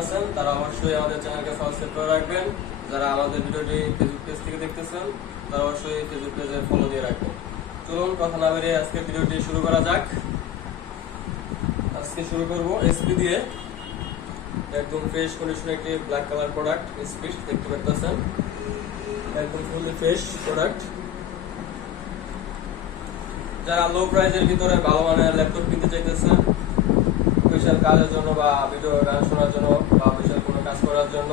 আছেন তারা অবশ্যই আমাদের চ্যানেলকে সাবস্ক্রাইব করে রাখবেন। যারা আমাদের ভিডিওটি ফেসবুক পেজ থেকে দেখতেছেন তারা অবশ্যই ফেসবুক পেজে ফলো দিয়ে রাখবেন। চলুন কথা না বেরিয়ে আজকে ভিডিওটি শুরু করা যাক। আজকে শুরু করব এসপি দিয়ে। একদম ফ্রেশ কন্ডিশন একটি ব্ল্যাক কালার প্রোডাক্ট এসপি দেখতে পাচ্ছেন, একদম ফুললি ফ্রেশ প্রোডাক্ট। যারা লো প্রাইসের ভিতরে ভালো মানের ল্যাপটপ কিনতে চাইতেছেন অফিসিয়াল কাজের জন্য বা ভিডিও গান শোনার জন্য বা অফিসিয়াল কোনো কাজ করার জন্য,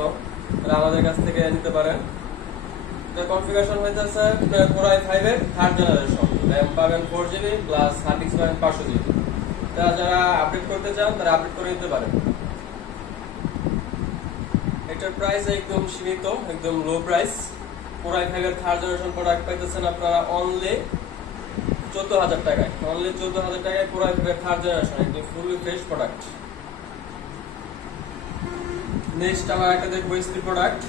তারা আমাদের কাছ থেকে নিতে পারেন। এর কনফিগারেশন হইতেছে Core i5 এর 3rd জেনারেশন, RAM পাবেন 4GB প্লাস হার্ড ডিস্ক পাবেন 500GB। যারা আপডেট করতে চান তারা আপডেট করে নিতে পারেন। এটার প্রাইস একদম সীমিত, একদম লো প্রাইস। Core i5 এর 3rd জেনারেশন প্রোডাক্ট পাইতেছেন আপনারা অনলি 14,000 টাকায়। অনলি 14,000 টাকায় Core i5 এর 3rd জেনারেশন একদম ফুললি ফ্রেশ প্রোডাক্ট। নেক্সট আমরা একটা দেখবো এসপি প্রোডাক্ট,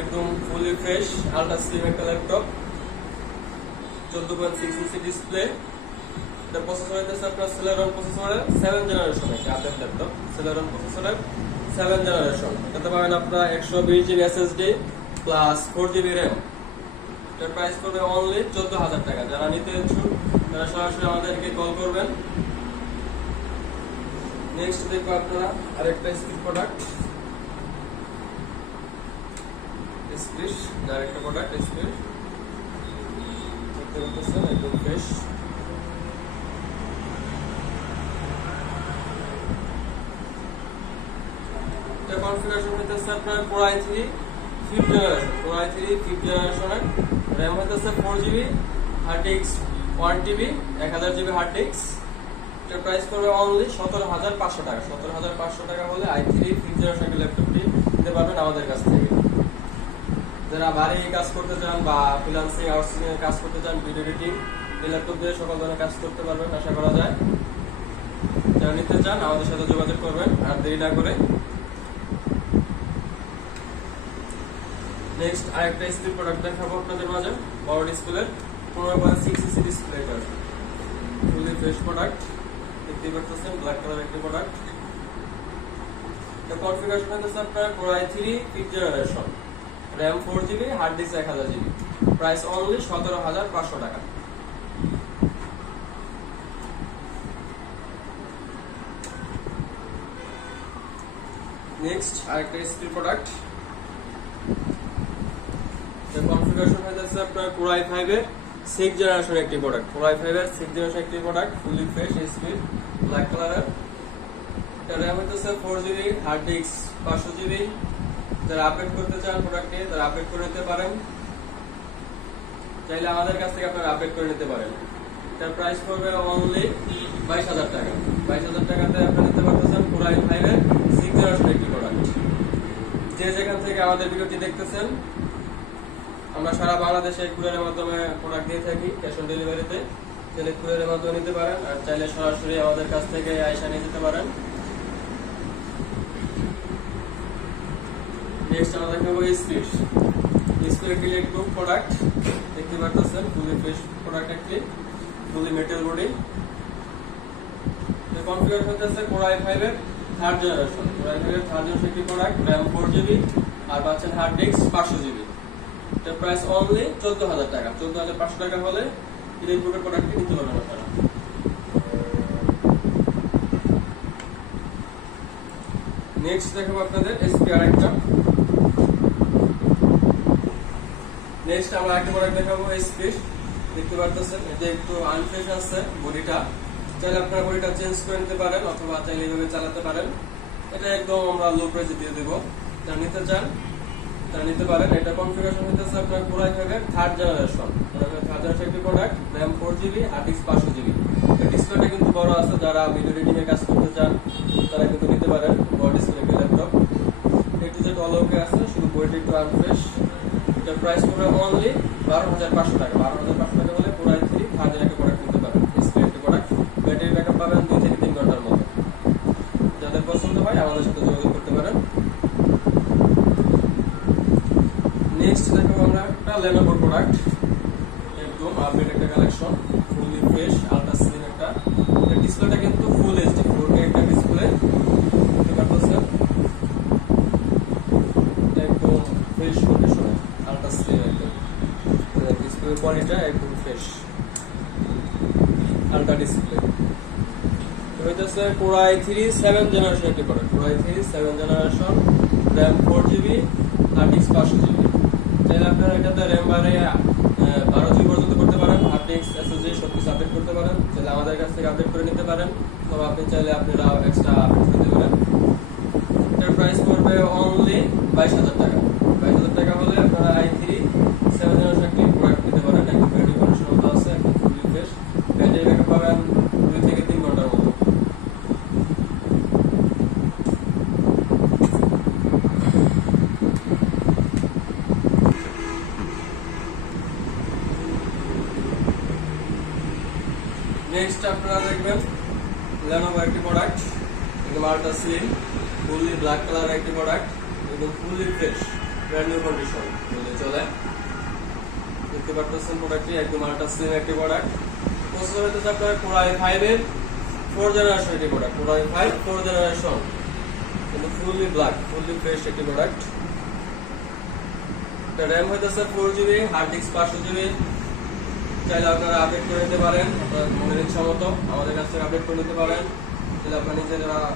একদম ফুললি ফ্রেশ আলট্রা স্লিম একটা ল্যাপটপ, 14.6 ইঞ্চি ডিসপ্লে। এটা প্রসেসর হইতেছে আপনার Celeron প্রসেসরের 7th জেনারেশন, একটা আপডেট ল্যাপটপ Celeron প্রসেসরের 7th জেনারেশন। এটাতে পাবেন আপনারা 120GB SSD plus 4GB RAM। এটার প্রাইস পড়বে অনলি 14,000 টাকা। যারা নিতে ইচ্ছুক তারা সরাসরি আমাদেরকে কল করবেন। নেক্সট দেখবো আপনারা আরেকটা স্পিড প্রোডাক্ট, স্পিড আরেকটা প্রোডাক্ট স্পিড দেখতে পাচ্ছেন, একদম ফ্রেশ। এটা কনফিগারেশন হইতেছে আপনার Core i3 5th generation, Core i3 5th জেনারেশনের RAM হইতেছে 4GB, hard disk 1TB 1000GB hard disk. এটার প্রাইস পড়বে অনলি 17,500 টাকা। 17,500 টাকা হলে i3 5th জেনারেশন ল্যাপটপটি নিতে পারবেন আমাদের কাছ থেকে। যারা বাড়ি কাজ করতে চান বা ফ্রিল্যান্সিং আউটসোর্সিং এর কাজ করতে চান, ভিডিও এডিটিং, এই ল্যাপটপ দিয়ে সকল ধরনের কাজ করতে পারবেন আশা করা যায়। যারা নিতে চান আমাদের সাথে যোগাযোগ করবেন আর দেরি না করে। নেক্সট আরেকটা স্পিড প্রোডাক্ট দেখাবো আপনাদের মাঝে, বড় ডিসপ্লে 15.6 ইঞ্চি ডিসপ্লে, এটা ফুললি ফ্রেশ প্রোডাক্ট দেখতেই পাচ্ছেন, ব্ল্যাক কালার একটা প্রোডাক্ট। এটা কনফিগারেশন হচ্ছে আপনার Core i3 5th generation, RAM 4GB, hard disk 1000GB। Price only 17,500 টাকা। নেক্সট আরেকটা স্পিড প্রোডাক্ট, এর কনফিগারেশন হচ্ছে আপনার Core i5 এর 6th জেনারেশন একটি প্রোডাক্ট, Core i5 এর 6th জেনারেশন একটি product, fully fresh speed black কালারের। এটা RAM হচ্ছে 4GB, হার্ড ডিস্ক 500GB। যারা আপডেট করতে চান প্রোডাক্টে তারা আপডেট করে নিতে পারেন, চাইলে আমাদের কাছ থেকে আপনারা আপডেট করে নিতে পারেন। এটার প্রাইস পড়বে অনলি 22,000 টাকা। 22,000 টাকাতে আপনারা নিতে পারতেছেন Core i5 এর 6th জেনারেশন একটি প্রোডাক্ট। যে যেখান থেকে আমাদের ভিডিওটি দেখতেছেন, আমরা সারা বাংলাদেশে কুরিয়ারের মাধ্যমে প্রোডাক্ট দিয়ে থাকি, ক্যাশ অন ডেলিভারিতে। চাইলে কুরিয়ারের মাধ্যমে নিতে পারেন আর চাইলে সরাসরি আমাদের কাছ থেকে আইসা নিয়ে যেতে পারেন। নেক্সট আমরা দেখাবো স্পিড। স্পিড একটি ইলেকট্রিক প্রোডাক্ট দেখতে পাচ্ছেন, ফুলি ফ্রেশ প্রোডাক্ট একটি, ফুলি মেটাল বডি। এর কনফিগারেশন হচ্ছে Core i5 এর 3rd জেনারেশন, Core i5 এর 3rd জেনারেশন একটি প্রোডাক্ট, RAM 4GB আর পাচ্ছেন হার্ড ডিস্ক 500GB। এটার প্রাইস অনলি 14,000 টাকা। 14,500 টাকা হলে ইলেকট্রিক প্রোডাক্টটি নিতে পারবেন আপনারা। নেক্সট দেখাবো আপনাদের এসপি আরেকটা। নেক্সট আমরা একটা প্রোডাক্ট দেখাবো এসপি, দেখতে পাচ্ছেন এটা একটু আনফ্রেশ আছে বডিটা, চাইলে আপনারা বডিটা চেঞ্জ করে নিতে পারেন অথবা চাইলে এইভাবে চালাতে পারেন। এটা একদম আমরা লো প্রাইসে দিয়ে দেবো, যারা নিতে চান তারা নিতে পারেন। এটা কনফিগারেশন হচ্ছে আপনার Core i5 এর 3rd জেনারেশন, Core i5 এর 3rd জেনারেশন একটি product, RAM 4GB, hard disk 500GB। এর ডিসপ্লেটা কিন্তু বড় আছে, যারা ভিডিও এডিটিং এর কাজ করতে চান তারা কিন্তু নিতে পারেন বড় ডিসপ্লে ল্যাপটপ। একটু যে অল ওকে আছে, শুধু বডিটা একটু আনফ্রেশ। এটার প্রাইস পড়বে অনলি 12,500 টাকা। 12,500 টাকা হলে Core i3 3rd generation product নিতে পারেন। ডিসপ্লে একটি প্রোডাক্ট, ব্যাটারি ব্যাকআপ পাবেন 2 থেকে 3 ঘন্টার মতো। যাদের পছন্দ হয় আমাদের সাথে যোগাযোগ করতে পারেন। নেক্সট দেখাবো আমরা একটা Lenovo প্রোডাক্ট, একদম আপডেট একটা collection, fully fresh ultra slim একটা। ডিসপ্লেটা কিন্তু ফুল এইচডি 4K একটা ডিসপ্লে, দেখতে পাচ্ছেন। ফ্রেশ কন্ডিশনে, আলট্রা স্লিম একদম। ডিসপ্লে কোয়ালিটিটা একদম ফ্রেশ, আলট্রা ডিসপ্লে। হইতেছে Core i3 7 জেনারেশন একটি product. Core i3 7 generation, RAM 4GB, hard disk 500GB। চাইলে আপনারা এটাতে RAM বাড়ে 12GB পর্যন্ত করতে পারেন, হার্ড ডিস্ক SSD সবকিছু আপডেট করতে পারেন। চাইলে আমাদের কাছ থেকে আপডেট করে নিতে পারেন, তবে আপনি চাইলে আপনারা এক্সট্রা আপডেট করতে পারেন। এটার প্রাইস পড়বে অনলি 22,000 টাকা। 22,000 টাকা হলে আপনারা i3 7 জেনারেশন একটি প্রোডাক্ট নিতে পারেন। একদম রেডি কন্ডিশন মতো আছে, একদম ফুলি ফ্রেশ। ব্যাটারি ব্যাকআপ পাবেন 2 থেকে 3 ঘন্টার মতো। নেক্সট আপনারা দেখবেন Lenovo একটি প্রোডাক্ট, একদম ultra slim, fully black colour একটি প্রোডাক্ট, একদম fully fresh, brand new condition বলে চলে। দেখতে পাচ্ছেন প্রোডাক্টটি একদম আলট্রা স্লিম একটি প্রোডাক্ট। প্রসেসর হইতেছে আপনার Core i5 এর 4 জেনারেশন একটি প্রোডাক্ট। Core i5 4 জেনারেশন, কিন্তু ফুললি ব্ল্যাক, ফুললি ফ্রেশ একটি প্রোডাক্ট। RAM হইতেছে 4GB, হার্ড ডিস্ক 500GB। চাইলে আপনারা আপডেট করে নিতে পারেন আপনার মনের ইচ্ছা মতো, আমাদের কাছ থেকে আপডেট করে নিতে পারেন। চাইলে আপনারা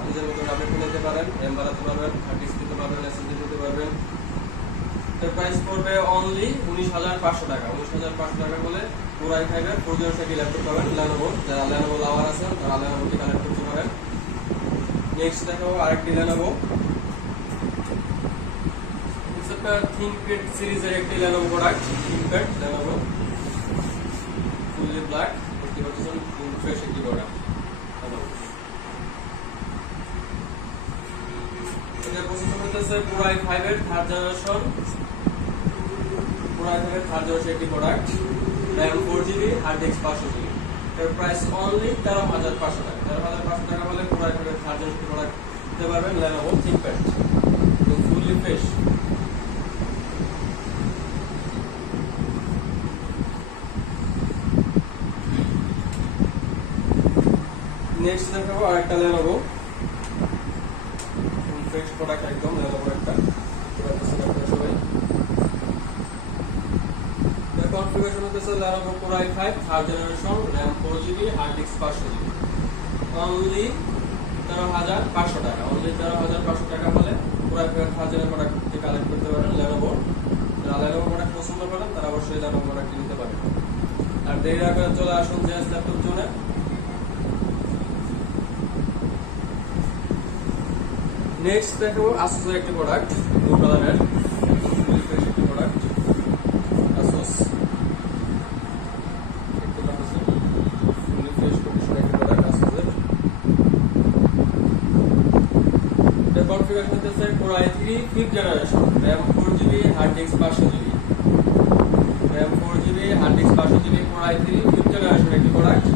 নিজের মতো আপডেট করে নিতে পারেন, RAM বাড়াতে পারবেন, হার্ড ডিস্ক দিতে পারবেন, SSD দিতে পারবেন। এর প্রাইস পড়বে অনলি 19,500 টাকা। 19,500 টাকা হলে Core i5 এর 4 জেনারেশন একটি ল্যাপটপ পাবেন Lenovo। যারা Lenovo লাভার আছেন তারা Lenovo টি কালেক্ট করতে পারেন। নেক্সট দেখাবো আরেকটি Lenovo, ThinkPad সিরিজের একটি Lenovo product. ThinkPad Lenovo fully black, দেখতে পাচ্ছেন ফুল ফ্রেশ একটি প্রোডাক্ট। এটা প্রসেসর হইতেছে Core i5 এর 3rd জেনারেশন, Core i5 এর 3rd জেনারেশন একটি product. RAM 4GB, hard disk 500GB। এর প্রাইস অনলি 13,500 টাকা। 13,500 টাকা হলে Core i5 এর 3rd জেনারেশন প্রোডাক্ট নিতে পারবেন Lenovo ThinkPad, fully fresh. Next দেখাবো আরেকটা Lenovo, ফ্রেশ প্রোডাক্ট একদম Lenovo একটা। সবাই কনফিগারেশন হচ্ছে Lenovo Core i5 3rd generation, RAM 4GB, hard disk 500GB। Only 13,500 টাকা। অনলি 13,500 টাকা হলে Core i5 এর 3rd জেনারেশন প্রোডাক্টটি কালেক্ট করতে পারেন Lenovo। যারা Lenovo প্রোডাক্ট পছন্দ করেন তারা অবশ্যই Lenovo প্রোডাক্টটি নিতে পারেন। আর দেরি আগে চলে আসুন জাস্ট ল্যাপটপ জোনে। নেক্সট দেখাবো Asus এর একটি প্রোডাক্ট, ব্লু কালারের ফুল ফ্রেশ একটি প্রোডাক্ট Asus। দেখতে পাচ্ছেন ফুল ফ্রেশ কন্ডিশন একটি প্রোডাক্ট Asus এর। এর কনফিগারেশন হচ্ছে Core i3 5th generation, RAM 4GB, hard disk 500GB। RAM 4GB, hard disk 500GB, Core i3 5th generation একটি প্রোডাক্ট।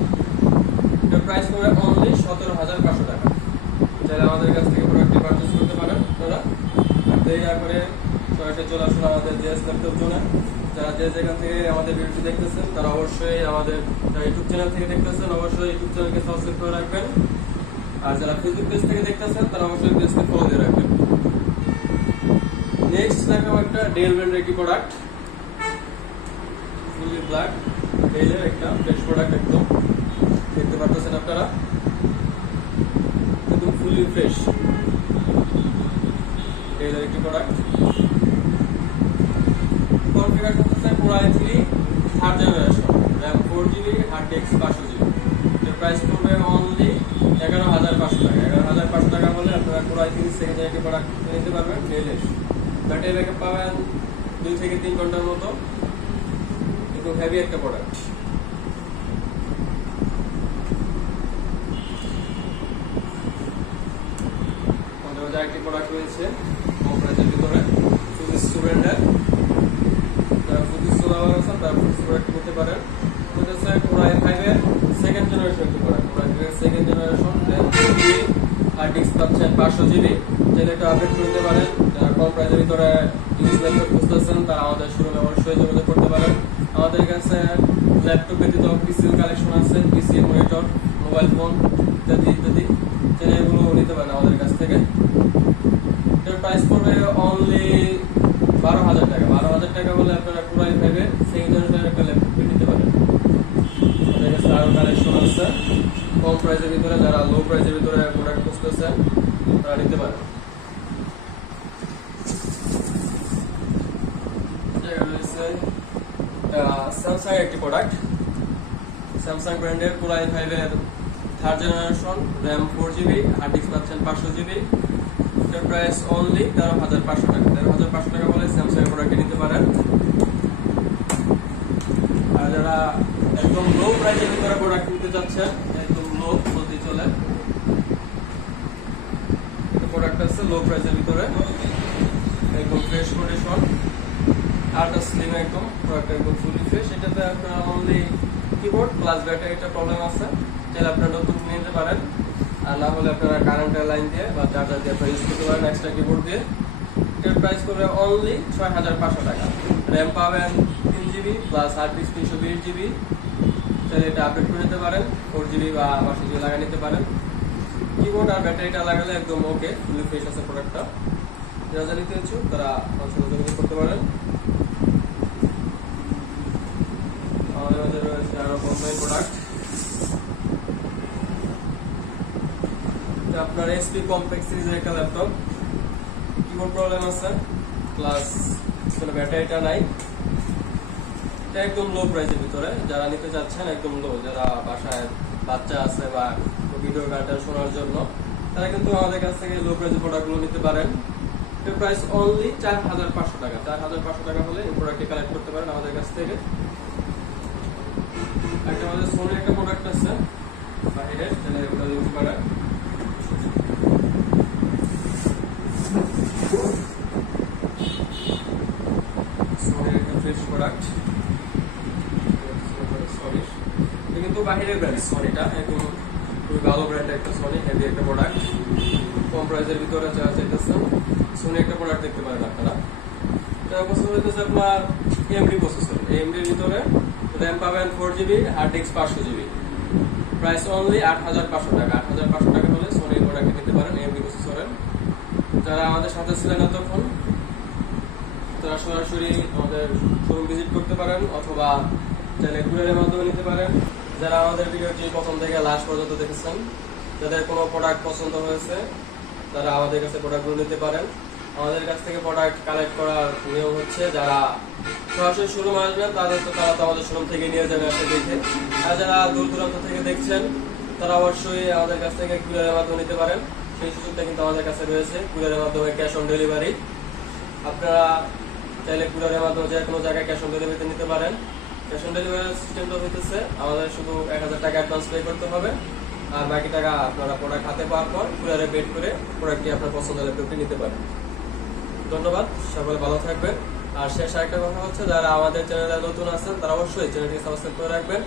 এর প্রাইস পড়বে অনলি 17,500 টাকা। চাইলে আমাদের কাছ থেকে প্রোডাক্টটি পারচেজ করতে পারেন আপনারা। দেরি না করে সরাসরি চলে আসুন আমাদের জেএস ল্যাপটপ জোনে। যারা যে যেখান থেকে আমাদের ভিডিওটি দেখতেছেন তারা অবশ্যই আমাদের ইউটিউব চ্যানেল থেকে দেখতেছেন অবশ্যই ইউটিউব চ্যানেলকে সাবস্ক্রাইব করে রাখবেন। আর যারা ফেসবুক পেজ থেকে দেখতেছেন তারা অবশ্যই পেজকে ফলো দিয়ে রাখবেন। নেক্সট দেখাবো একটা ডেল ব্র্যান্ডের একটি প্রোডাক্ট, ফুললি ব্ল্যাক, ডেলের একটা ফ্রেশ প্রোডাক্ট একদম। দেখতে পাচ্ছেন আপনারা একদম ফুললি ফ্রেশ ডেলের একটি প্রোডাক্ট। কনফিগারেশন হচ্ছে Core i3 3rd generation, RAM 4GB, hard disk 500GB। এর প্রাইস পড়বে অনলি 11,500 টাকা। 11,500 টাকা হলে আপনারা Core i3 second generation product নিতে পারবেন ডেলের। ব্যাটারি ব্যাকআপ পাবেন 2 থেকে 3 ঘন্টার মতো, একটু হেভি একটা প্রোডাক্ট। একটি প্রোডাক্ট রয়েছে কম প্রাইসের ভিতরে, Fujitsu ব্র্যান্ডের। যারা Fujitsu লাভার আছেন তারা Fujitsu প্রোডাক্ট নিতে পারেন। এটা হচ্ছে Core i5 এর 2nd জেনারেশন একটি প্রোডাক্ট। Core i5 এর 2nd generation, RAM 4GB, hard disk পাচ্ছেন 500GB। চাইলে একটু আপডেট করে নিতে পারেন। যারা কম প্রাইসের ভিতরে ইউজ ল্যাপটপ খুঁজতেছেন তারা আমাদের শোরুমে অবশ্যই যোগাযোগ করতে পারেন। আমাদের কাছে ল্যাপটপ ব্যতীত পিসির কালেকশন আছে, পিসি, মনিটর, মোবাইল ফোন ইত্যাদি ইত্যাদি। চাইলে এগুলো নিতে পারেন আমাদের কাছ থেকে। এর প্রাইস পড়বে অনলি 12,000 টাকা। 12,000 টাকা বলে আপনারা পুরাই ভাবে সেকেন্ড জেনারেশনের একটা ল্যাপটপ নিতে পারেন। আমাদের কাছে আরো কালেকশন আছে কম প্রাইসের ভিতরে, যারা লো প্রাইসের ভিতরে প্রোডাক্ট খুঁজতেছেন তারা নিতে পারেন। স্যামসাং একটি প্রোডাক্ট, স্যামসাং ব্র্যান্ডের পুরো i5 এর 3rd generation, RAM 4GB, hard disk পাচ্ছেন 500GB। এটার প্রাইস অনলি 13,500 টাকা। 13,500 টাকা বলে স্যামসাং এর প্রোডাক্ট নিতে পারেন। আর যারা একদম লো প্রাইসের ভিতরে প্রোডাক্ট নিতে চাচ্ছেন, একদম লো বলতে চলে, প্রোডাক্ট আছে লো প্রাইসের ভিতরে, একদম ফ্রেশ কন্ডিশন, আরটা স্লিম, একদম প্রোডাক্ট একদম ফুলি ফ্রেশ। এটাতে আপনার অনলি কিবোর্ড প্লাস ব্যাটারিটা প্রবলেম আছে, তাহলে আপনারা নতুন কিনে নিতে পারেন। আর না হলে আপনারা কারেন্টের লাইন দিয়ে বা চার্জার দিয়ে আপনারা ইউজ করতে পারেন এক্সট্রা কিবোর্ড দিয়ে। এটার প্রাইস করবে অনলি 6,500 টাকা। র্যাম পাবেন 3GB plus hard disk 320GB। তাহলে এটা আপডেট করে নিতে পারেন, 4GB বা 500GB লাগিয়ে নিতে পারেন। কিবোর্ড আর ব্যাটারিটা লাগালে একদম ওকে, ফুলি ফ্রেশ আছে প্রোডাক্টটা। যারা নিতে ইচ্ছুক তারা আমার সাথে যোগাযোগ করতে পারেন। আমাদের মধ্যে রয়েছে আরো কোম্পানি প্রোডাক্ট। আপনার এসপি কমপ্লেক্স সিরিজের একটা ল্যাপটপ, কিবোর্ড প্রবলেম আছে প্লাস কোনো ব্যাটারিটা নাই। এটা একদম লো প্রাইসের ভিতরে, যারা নিতে চাচ্ছেন একদম লো, যারা বাসায় বাচ্চা আছে বা ভিডিও গান শোনার জন্য, তারা কিন্তু আমাদের কাছ থেকে লো প্রাইসের প্রোডাক্টগুলো নিতে পারেন। এর প্রাইস অনলি 4,500 টাকা। 4,500 টাকা হলে এই প্রোডাক্টটি কালেক্ট করতে পারেন আমাদের কাছ থেকে। একটা আমাদের সোনি একটা প্রোডাক্ট আছে বাইরের, তাহলে এগুলো নিতে পারেন। সোনির একটা ফ্রেশ প্রোডাক্ট, সরি এটা কিন্তু বাহিরের ব্র্যান্ড সোনিটা, একদম খুবই ভালো ব্র্যান্ড একটা সোনি, হেভি একটা প্রোডাক্ট, কম প্রাইসের ভিতরে যারা চাইতেছেন সোনি একটা প্রোডাক্ট দেখতে পারেন আপনারা। এটা প্রসেসর হইতেছে আপনার AMD প্রসেসর, AMD এর ভিতরে র্যাম পাবেন 4GB, hard disk 500GB। Price only 8,500 টাকা। 8,500 টাকা হলে সোনি প্রোডাক্ট নিতে পারেন AMD প্রসেসরের। যারা আমাদের সাথে ছিলেন এতক্ষণ, তারা সরাসরি আমাদের শোরুম ভিজিট করতে পারেন অথবা চাইলে কুরিয়ারের মাধ্যমে নিতে পারেন। যারা আমাদের ভিডিওটি প্রথম থেকে লাস্ট পর্যন্ত দেখেছেন, যাদের কোনো প্রোডাক্ট পছন্দ হয়েছে তারা আমাদের কাছে প্রোডাক্টগুলো নিতে পারেন। আমাদের কাছ থেকে প্রোডাক্ট কালেক্ট করার নিয়ম হচ্ছে, যারা সরাসরি শোরুম আসবেন তারা তো আমাদের শোরুম থেকে নিয়ে যাবে আপনি দেখে। আর যারা দূর দূরান্ত থেকে দেখছেন তারা অবশ্যই আমাদের কাছ থেকে কুরিয়ারের মাধ্যমে নিতে পারেন। সেই সুযোগটা কিন্তু আমাদের কাছে রয়েছে, কুরিয়ারের মাধ্যমে ক্যাশ অন ডেলিভারি। আপনারা চাইলে কুরিয়ারের মাধ্যমে যে কোনো জায়গায় ক্যাশ অন ডেলিভারিতে নিতে পারেন। ক্যাশ অন ডেলিভারি সিস্টেমটা হইতেছে আমাদের শুধু 1,000 টাকা অ্যাডভান্স পে করতে হবে, আর বাকি টাকা আপনারা প্রোডাক্ট হাতে পাওয়ার পর কুরিয়ারে পেড করে প্রোডাক্টটি আপনার পছন্দের ল্যাপটপটি নিতে পারেন। ধন্যবাদ, সকলে ভালো থাকবেন। আর শেষ আরেকটা কথা হচ্ছে, যারা আমাদের চ্যানেলে নতুন আছেন তারা অবশ্যই চ্যানেলটি সাবস্ক্রাইব করে রাখবেন।